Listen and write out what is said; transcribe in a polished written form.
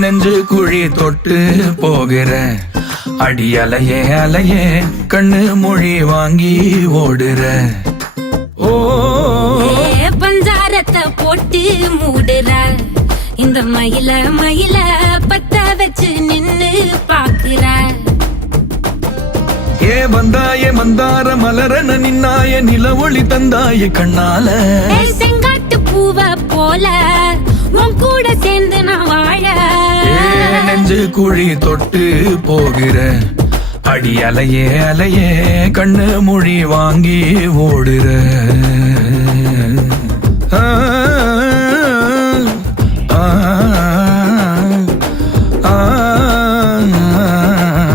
நெஞ்சு குழி தொட்டு போகிற அடி அலையே அலையே கண்ணு மொழி வாங்கி ஓடுற ஓ பஞ்சாரத்தை போட்டு மூடுற இந்த மயில மயில பத்த வச்சு நின்னு பாக்குற ஏ வந்தாயே மந்தார மலரன நின்னாய நில ஒளி தந்தாய கண்ணால செங்காட்டு பூவ போல உன் கூட சேர்ந்து நான் வாழ நெஞ்சு குழி தொட்டு போகிற அடி அலையே அலையே கண்ணு மொழி வாங்கி ஓடுற